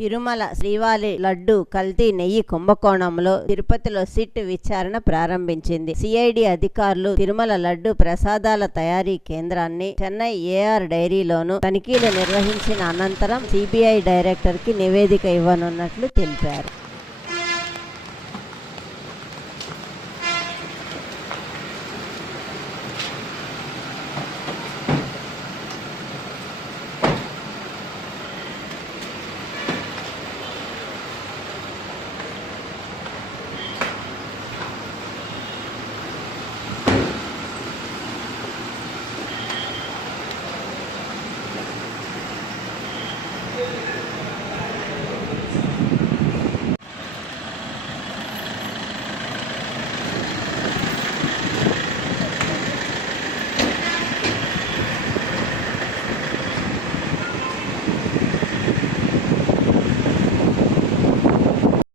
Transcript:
తిరుమల శ్రీవారి లడ్డు కల్తీ నెయ్యి కుంభకోణంలో తిరుపతిలో సిట్ విచారణ ప్రారంభించింది. సిఐడి అధికారులు తిరుమల లడ్డు ప్రసాదాల తయారీ కేంద్రాన్ని, చెన్నై ఏఆర్ డైరీలోను తనిఖీలు నిర్వహించిన అనంతరం సిబిఐ డైరెక్టర్ కి నివేదిక ఇవ్వనున్నట్లు తెలిపారు.